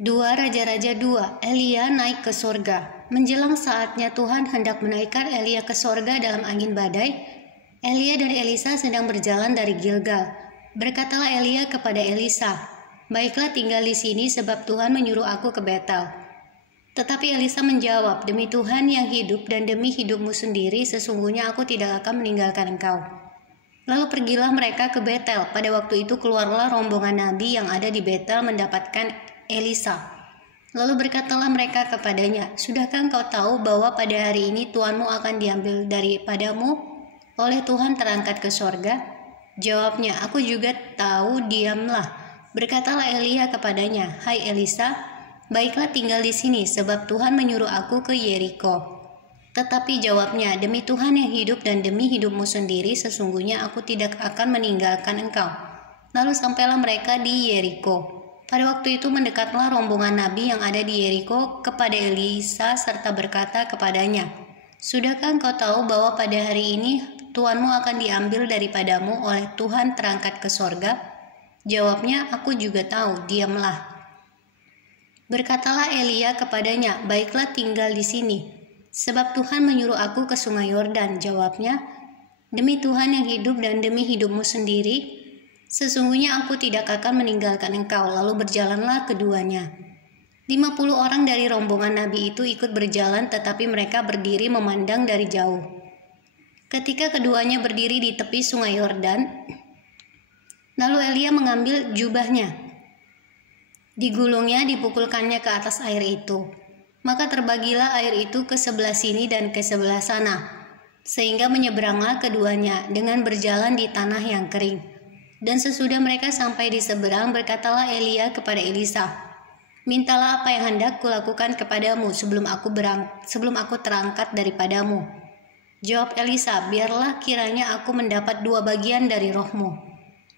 2 Raja-Raja 2, Elia naik ke surga. Menjelang saatnya Tuhan hendak menaikkan Elia ke surga dalam angin badai, Elia dan Elisa sedang berjalan dari Gilgal. Berkatalah Elia kepada Elisa, "Baiklah tinggal di sini sebab Tuhan menyuruh aku ke Betel." Tetapi Elisa menjawab, "Demi Tuhan yang hidup dan demi hidupmu sendiri, sesungguhnya aku tidak akan meninggalkan engkau." Lalu pergilah mereka ke Betel. Pada waktu itu keluarlah rombongan nabi yang ada di Betel mendapatkan Elisa. Lalu berkatalah mereka kepadanya, "Sudahkah engkau tahu bahwa pada hari ini tuanmu akan diambil daripadamu oleh Tuhan terangkat ke sorga?" Jawabnya, "Aku juga tahu, diamlah." Berkatalah Elia kepadanya, "Hai Elisa, baiklah tinggal di sini sebab Tuhan menyuruh aku ke Yeriko." Tetapi jawabnya, "Demi Tuhan yang hidup dan demi hidupmu sendiri, sesungguhnya aku tidak akan meninggalkan engkau." Lalu sampailah mereka di Yeriko. Pada waktu itu mendekatlah rombongan nabi yang ada di Yeriko kepada Elisa serta berkata kepadanya, "Sudahkah engkau tahu bahwa pada hari ini tuanmu akan diambil daripadamu oleh Tuhan terangkat ke sorga?" Jawabnya, "Aku juga tahu, diamlah." Berkatalah Elia kepadanya, "Baiklah tinggal di sini, sebab Tuhan menyuruh aku ke sungai Yordan." Jawabnya, "Demi Tuhan yang hidup dan demi hidupmu sendiri, sesungguhnya aku tidak akan meninggalkan engkau." Lalu berjalanlah keduanya. 50 orang dari rombongan nabi itu ikut berjalan, tetapi mereka berdiri memandang dari jauh. Ketika keduanya berdiri di tepi sungai Yordan, lalu Elia mengambil jubahnya, digulungnya, dipukulkannya ke atas air itu. Maka terbagilah air itu ke sebelah sini dan ke sebelah sana, sehingga menyeberanglah keduanya dengan berjalan di tanah yang kering. Dan sesudah mereka sampai di seberang, berkatalah Elia kepada Elisa, "Mintalah apa yang hendak kulakukan kepadamu sebelum aku terangkat daripadamu." Jawab Elisa, "Biarlah kiranya aku mendapat 2 bagian dari rohmu."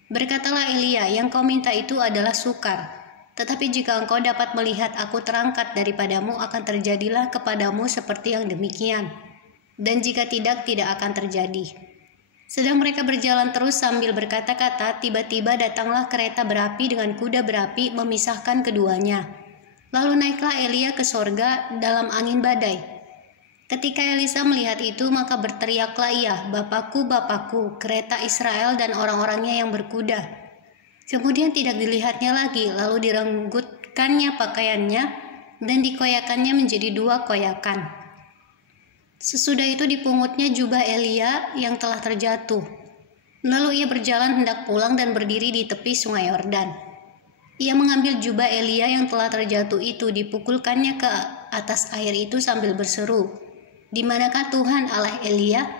Berkatalah Elia, "Yang kau minta itu adalah sukar. Tetapi jika engkau dapat melihat aku terangkat daripadamu, akan terjadilah kepadamu seperti yang demikian. Dan jika tidak, tidak akan terjadi." Sedang mereka berjalan terus sambil berkata-kata, tiba-tiba datanglah kereta berapi dengan kuda berapi memisahkan keduanya. Lalu naiklah Elia ke sorga dalam angin badai. Ketika Elisa melihat itu, maka berteriaklah ia, "Bapakku, Bapakku, kereta Israel dan orang-orangnya yang berkuda." Kemudian tidak dilihatnya lagi, lalu direnggutkannya pakaiannya dan dikoyakannya menjadi 2 koyakan. Sesudah itu dipungutnya jubah Elia yang telah terjatuh. Lalu ia berjalan hendak pulang dan berdiri di tepi sungai Yordan. Ia mengambil jubah Elia yang telah terjatuh itu, dipukulkannya ke atas air itu sambil berseru, "Di manakah Tuhan Allah Elia?"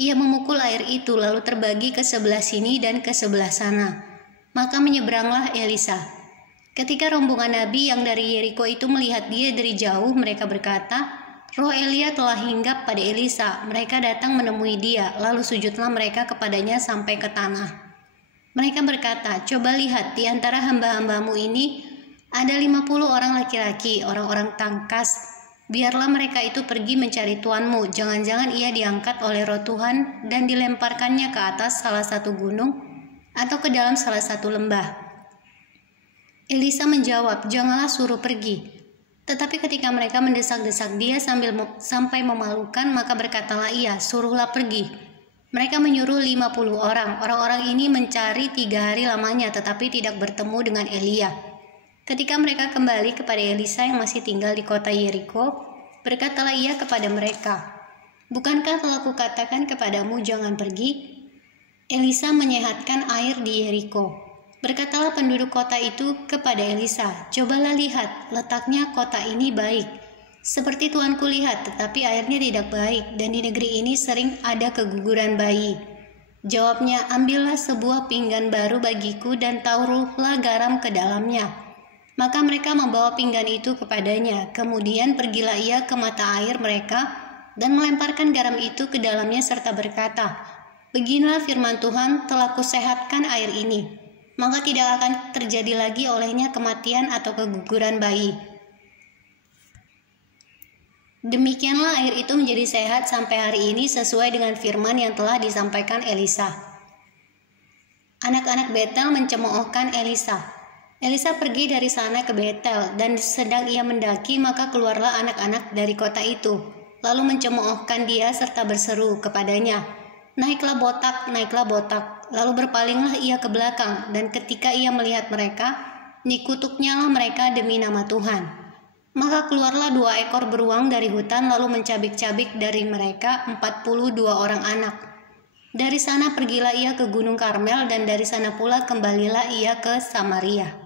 Ia memukul air itu lalu terbagi ke sebelah sini dan ke sebelah sana. Maka menyeberanglah Elisa. Ketika rombongan nabi yang dari Yeriko itu melihat dia dari jauh, mereka berkata, "Roh Elia telah hinggap pada Elisa." Mereka datang menemui dia, lalu sujudlah mereka kepadanya sampai ke tanah. Mereka berkata, "Coba lihat, di antara hamba-hambamu ini ada 50 orang laki-laki, orang-orang tangkas. Biarlah mereka itu pergi mencari tuanmu. Jangan-jangan ia diangkat oleh roh Tuhan dan dilemparkannya ke atas salah satu gunung atau ke dalam salah satu lembah." Elisa menjawab, "Janganlah suruh pergi." Tetapi ketika mereka mendesak-desak dia sampai memalukan, maka berkatalah ia, "Suruhlah pergi." Mereka menyuruh 50 orang. Orang-orang ini mencari 3 hari lamanya, tetapi tidak bertemu dengan Elia. Ketika mereka kembali kepada Elisa yang masih tinggal di kota Yeriko, berkatalah ia kepada mereka, "Bukankah telah kukatakan kepadamu jangan pergi?" Elisa menyehatkan air di Yeriko. Berkatalah penduduk kota itu kepada Elisa, "Cobalah lihat, letaknya kota ini baik, seperti tuanku lihat, tetapi airnya tidak baik, dan di negeri ini sering ada keguguran bayi." Jawabnya, "Ambillah sebuah pinggan baru bagiku dan taruhlah garam ke dalamnya." Maka mereka membawa pinggan itu kepadanya. Kemudian pergilah ia ke mata air mereka dan melemparkan garam itu ke dalamnya serta berkata, "Beginilah firman Tuhan, telah kusehatkan air ini. Maka tidak akan terjadi lagi olehnya kematian atau keguguran bayi." Demikianlah air itu menjadi sehat sampai hari ini sesuai dengan firman yang telah disampaikan Elisa. Anak-anak Betel mencemoohkan Elisa. Elisa pergi dari sana ke Betel, dan sedang ia mendaki, maka keluarlah anak-anak dari kota itu, lalu mencemoohkan dia serta berseru kepadanya, naiklah botak, naiklah botak. Lalu berpalinglah ia ke belakang, dan ketika ia melihat mereka, dikutuknyalah mereka demi nama Tuhan. Maka keluarlah 2 ekor beruang dari hutan, lalu mencabik-cabik dari mereka 42 orang anak. Dari sana pergilah ia ke Gunung Karmel, dan dari sana pula kembalilah ia ke Samaria.